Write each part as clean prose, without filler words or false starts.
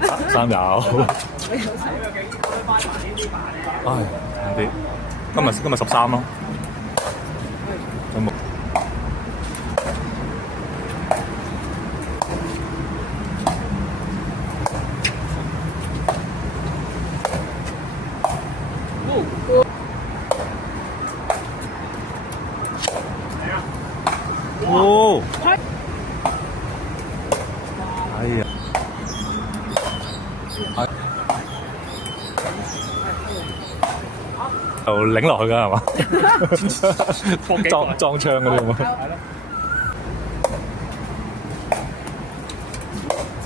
3有。唉，難啲。今日13咯。有冇？哦！哎呀！就擰落去㗎係嘛？裝槍嗰啲咁啊！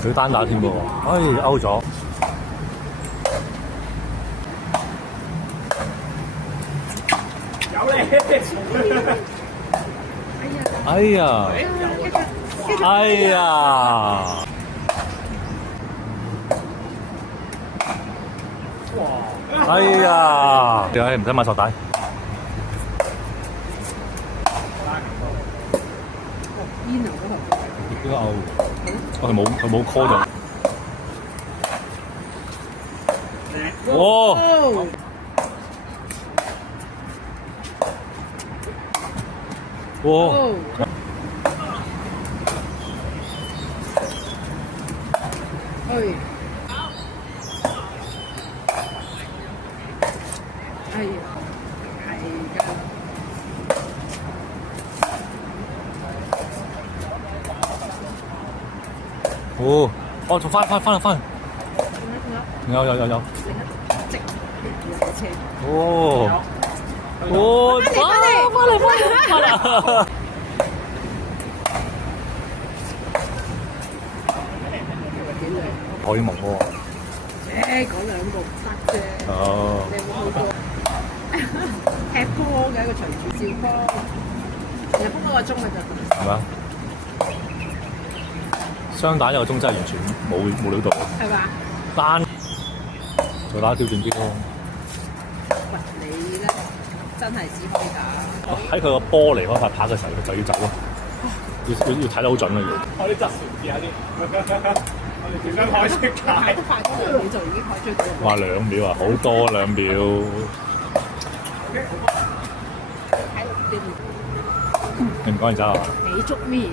佢單打添噃，哎勾咗！有你！哎呀！哎呀！哎呀！唔使買索帶。邊個牛？佢冇 call 咗。哇！哇！哎呀，係㗎。哦，哦，仲翻嚟。有。另一直車。哦，哦，翻嚟。海蒙喎。嗰兩個唔得啫。哦。你有冇去過？踢波嘅一個隨住照波，其實波1個鐘嘅咋。係嘛？雙打1個鐘真係完全冇料到。係嘛？單就打挑戰啲咯。喂，你咧真係只可以打。喺佢個波嚟嗰塊拍嘅時候就要走咯。要睇得好準啊！要。我啲特殊試下啲，我哋點樣開色解？都快2秒就已經開追到。哇！2秒啊，好多2秒。你唔講完走啊？你捉面。